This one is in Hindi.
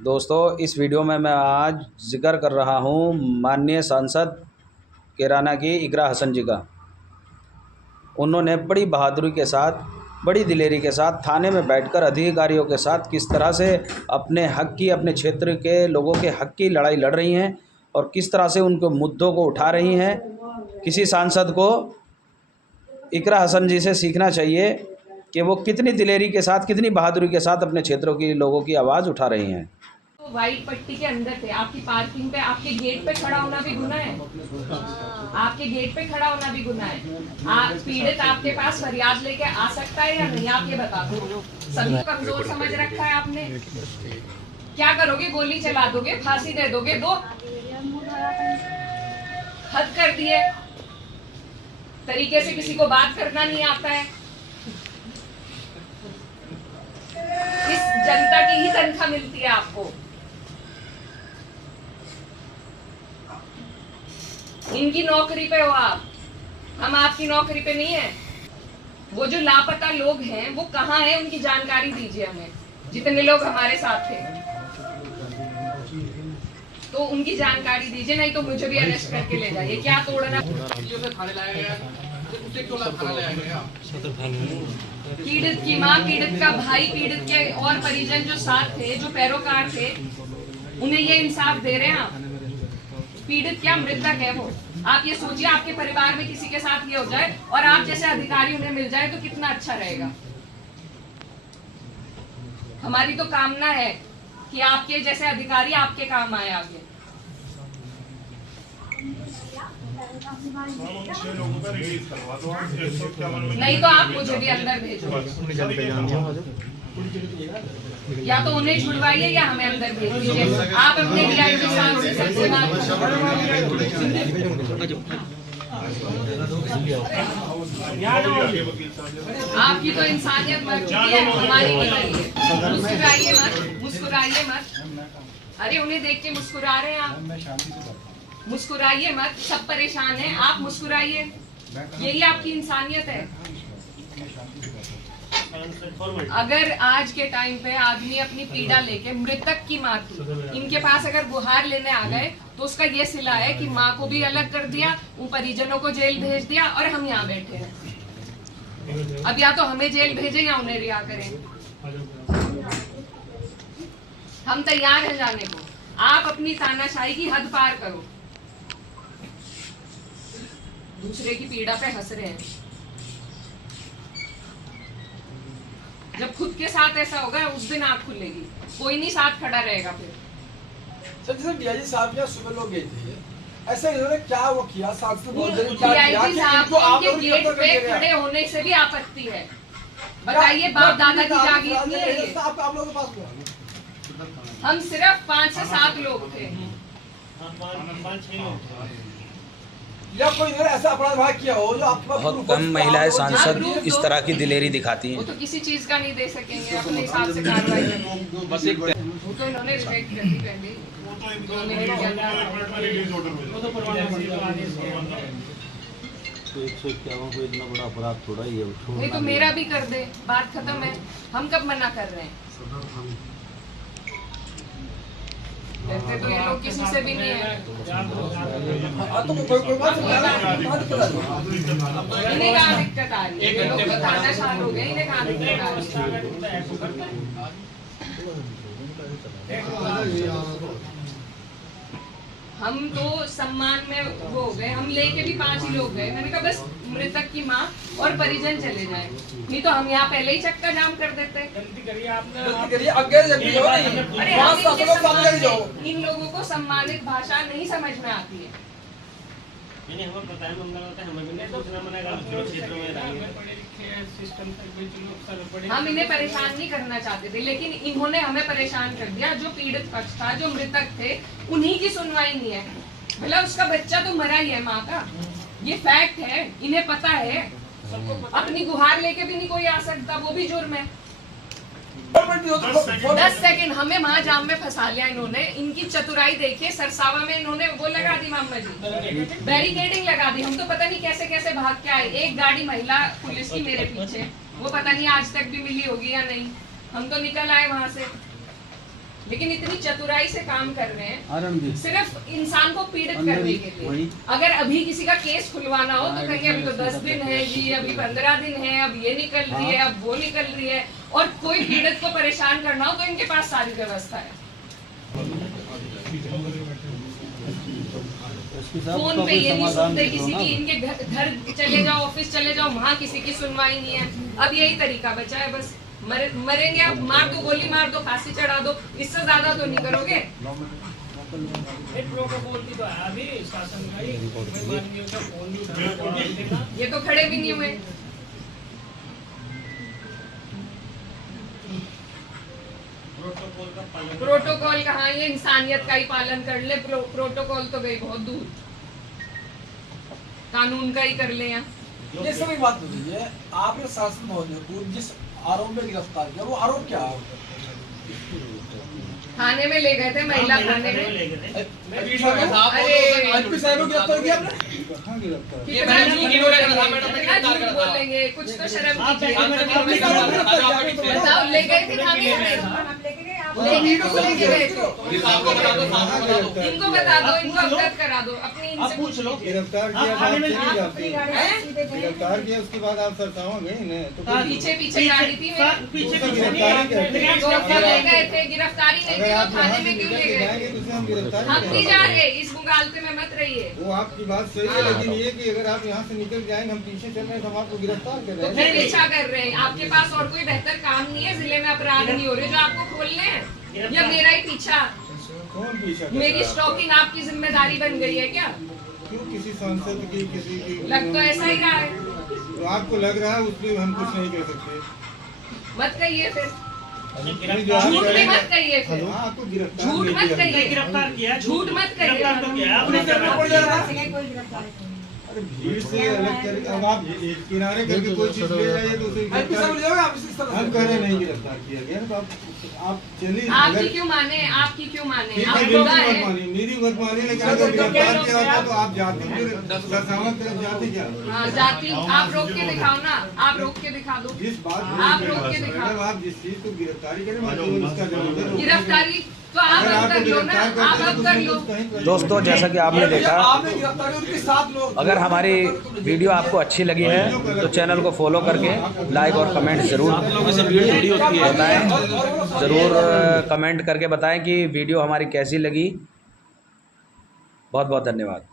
दोस्तों, इस वीडियो में मैं आज जिक्र कर रहा हूं माननीय सांसद कैराना की इकरा हसन जी का। उन्होंने बड़ी बहादुरी के साथ, बड़ी दिलेरी के साथ थाने में बैठकर अधिकारियों के साथ किस तरह से अपने हक की, अपने क्षेत्र के लोगों के हक की लड़ाई लड़ रही हैं और किस तरह से उनको मुद्दों को उठा रही हैं। किसी सांसद को इकरा हसन जी से सीखना चाहिए कि वो कितनी दिलेरी के साथ, कितनी बहादुरी के साथ अपने क्षेत्रों की लोगों की आवाज़ उठा रही हैं। तो व्हाइट पट्टी के अंदर थे, आपकी पार्किंग पे, आपके गेट पे खड़ा होना भी गुनाह है। आपके गेट पे खड़ा होना भी गुनाह है। आप पीड़ित आपके पास फरियाद लेके आ सकता है या नहीं, आप ये बता दो। सभी कमजोर समझ रखा है आपने। क्या करोगे? गोली चला दोगे, फांसी दे दोगे? दो हद कर दिए। तरीके से किसी को बात करना नहीं आता है। इस जनता की ही तनख्वाह मिलती है आपको। इनकी नौकरी पे हो आप, हम आपकी नौकरी पे नहीं है। वो जो लापता लोग हैं वो कहाँ हैं, उनकी जानकारी दीजिए हमें। जितने लोग हमारे साथ थे तो उनकी जानकारी दीजिए, नहीं तो मुझे भी अरेस्ट करके ले जाइए। क्या तोड़ना? पीड़ित की माँ, पीड़ित का भाई, पीड़ित के और परिजन जो साथ थे, जो पैरोकार थे, उन्हें ये इंसाफ दे रहे हैं आप? पीड़ित क्या मृतक है वो? आप ये सोचिए, आपके परिवार में किसी के साथ ये हो जाए और आप जैसे अधिकारी उन्हें मिल जाए तो कितना अच्छा रहेगा। हमारी तो कामना है कि आपके जैसे अधिकारी आपके काम आए आगे। नहीं तो आप मुझे भी अंदर भेजो, या तो उन्हें छुड़वाइए या हमें अंदर भेज दीजिए। आप अपने डीआईजी साहब से सबसे बात आपकी तो इंसानियत मर चुकी है, हमारी नहीं रही है। मुस्कुराइए मत, मुस्कुराइए मत। अरे उन्हें देख के मुस्कुरा रहे हैं आप, मुस्कुराइए मत। सब परेशान हैं, आप मुस्कुराइए। यही आपकी इंसानियत है। अगर आज के टाइम पे आदमी अपनी पीड़ा लेके, मृतक की माँ की, इनके पास अगर गुहार लेने आ गए तो उसका ये सिला है कि माँ को भी अलग कर दिया, उन परिजनों को जेल भेज दिया और हम यहाँ बैठे हैं। अब या तो हमें जेल भेजें या उन्हें रिहा करें। हम तैयार हैं जाने को। आप अपनी तानाशाही की हद पार करो। दूसरे की पीड़ा पे हंस रहे हैं। जब खुद के साथ ऐसा होगा उस दिन आँख खुलेगी, कोई नहीं साथ खड़ा रहेगा फिर। सर जैसे डीआईजी साहब यहाँ सुबह लोग गए थे, ऐसा इन्होंने क्या वो किया? डीआईजी साहब के गेट पे खड़े होने से भी आपत्ति है? बताइए, बाप दादा की जागीर नहीं है ये? आप लोगों के पास हम सिर्फ 5 से 7 लोग थे। या कोई ऐसा अपराध भाग किया हो जो आपके पास? बहुत कम महिलाएं सांसद इस तरह की दिलेरी दिखाती वो हैं। तो किसी चीज का नहीं दे सकेंगे, अपने हिसाब से कार्रवाई करेंगे। वो तो इन्होंने रिजेक्ट कर दी पहले। 2 मिनट के अंदर तो 151 को इतना बड़ा अपराध थोड़ा ही है। नहीं तो मेरा भी कर दे, बात खत्म है। हम कब मना कर रहे हैं? कहते तो ये लोग किसी से भी नहीं है। इन्हें कहाँ दिक्कत आ रही है? ये लोग तो तानाशाह हो गए, इन्हें कहाँ दिक्कत आ रही है? हम तो सम्मान में वो हो गए, हम लेके भी 5 ही लोग गए। मैंने कहा बस मृतक की माँ और परिजन चले जाएं, नहीं तो हम यहाँ पहले ही चक्का जाम कर देते। अरे इन लोगों को सम्मानित भाषा नहीं समझ में आती है। हम इन्हें परेशान नहीं करना चाहते थे, लेकिन इन्होंने हमें परेशान कर दिया। जो पीड़ित पक्ष था, जो मृतक थे, उन्हीं की सुनवाई नहीं है। मतलब उसका बच्चा तो मरा ही है, माँ का, ये फैक्ट है, इन्हें पता है। अपनी गुहार लेके भी नहीं कोई आ सकता, वो भी जुर्म है। 10 सेकंड हमें वहां जाम में फंसा लिया इन्होंने। इनकी चतुराई देखिए, सरसावा में इन्होंने वो लगा दी, मामा जी बैरिकेडिंग लगा दी। हम तो पता नहीं कैसे कैसे भाग के आए। एक गाड़ी महिला पुलिस की मेरे पीछे, वो पता नहीं आज तक भी मिली होगी या नहीं। हम तो निकल आए वहां से। लेकिन इतनी चतुराई से काम कर रहे हैं आनंद जी सिर्फ इंसान को पीड़ित अंदर करने ही के लिए। वही। अगर अभी किसी का केस खुलवाना हो तो कहेंगे अभी तो 10 दिन है जी, अभी 15 दिन है, अब ये निकल रही है, अब वो निकल रही है। और कोई पीड़ित को परेशान करना हो तो इनके पास सारी व्यवस्था है। फोन पे ये नहीं सुनते किसी की, इनके घर चले जाओ, ऑफिस चले जाओ, वहाँ किसी की सुनवाई नहीं है। अब यही तरीका बचा है, बस मरेंगे आप, मार दो, गोली मार दो, फांसी चढ़ा दो, इससे ज्यादा तो नहीं करोगे। एक प्रोटोकॉल की तो है अभी शासन का ही, माननीय का फोन भी उठाना, ये तो खड़े भी नहीं हुए। प्रोटोकॉल कहाँ, ये इंसानियत का ही पालन कर ले। प्रोटोकॉल तो गई बहुत दूर, कानून का ही कर ले। यहाँ ये सभी बात बताइए, आपने शासन महोदय को जिस आरोप में गिरफ्तार किया, वो आरोप क्या है? थाने में ले गए थे, महिला थाने में। आईपी साहब को गिरफ्तार किया आपने? कितना झूठ बोलेंगे, कुछ तो शर्म कीजिए। बताओ, ले गए थे थाने में, लेके गए थे। इनको बता दो, इनको अवगत करा दो, अपनी इनसे पूछ लो। गिरफ्तार किया था, आप चली जाती है। गिरफ्तार किया उसके बाद आप सरसावा गए न, तो पीछे पीछे गाड़ी थी मेरी, गिरफ्तारी कहते तो कब ले गए थे? गिरफ्तारी नहीं थी तो थाने में क्यों ले गए? जाएंगे तो उसे हम गिरफ्तार हम नहीं जा रहे, इस मुगालते में मत रहिए। वो आपकी बात सही है, लेकिन ये कि अगर आप यहाँ से निकल जाएंगे, हम पीछे चल रहे हैं तो हम आपको गिरफ्तार कर तो रहे फिर हैं। पीछा कर रहे हैं। आपके पास और कोई बेहतर काम नहीं है? जिले में अपराध नहीं हो रहे जो आपको खोलने हैं, या मेरा ही पीछा? कौन पीछा कर रहा है मेरी आपका? स्टॉकिंग आपकी जिम्मेदारी बन गई है क्या? क्यों किसी सांसद की, किसी की लग तो ऐसा ही रहा है। तो आपको लग रहा है, उसलिए हम कुछ नहीं कर सकते। मत कहिए फिर, नहीं, जो आप झूठ भी करेंगे- मत कहिए फिर, हाँ, आपको गिरफ्तार झूठ नहीं मत किया। कहिए, गिरफ्तार किया, झूठ मत कहिए। गिरफ्तार तो किया आपने, करना पड़ जाएगा। अरे भीड़ से अलग करके अब आप किनारे करके कोई चीज ले जाइए तो उसे आईपी साहब ले जाओगे आप इस तरह हम से? कह रहे नहीं गिरफ्तार किया गया, तो आप चलिए। आपकी क्यों माने, आपकी क्यों माने? ठीक आप है, खुदा मेरी मत है। मानिए, मेरी मत मानिए, लेकिन अगर गिरफ्तार किया होता तो आप जाते फिर सरसावत तरफ जाते क्या? हाँ, जाती, आप रोक के दिखाओ ना, आप रोक के दिखा दो। जिस बात आप रोक के दिखाओ। मैडम, आप जिस चीज को गिरफ्तारी करें मैं केवल उसका जवाब दूं। गिरफ्तारी तो आप अगर अब आपको कर लो ना, गिरफ्तार आप करते अब तो कर उसमें लो। कुछ कहीं पर- दोस्तों, जैसा कि आपने देखा, आपने गिरफ्तार किया, उनके 7 लोग। अगर हमारी वीडियो आपको अच्छी लगी है तो चैनल को फॉलो करके लाइक और कमेंट ज़रूर बताएं। ज़रूर कमेंट करके बताएं कि वीडियो हमारी कैसी लगी। बहुत बहुत धन्यवाद।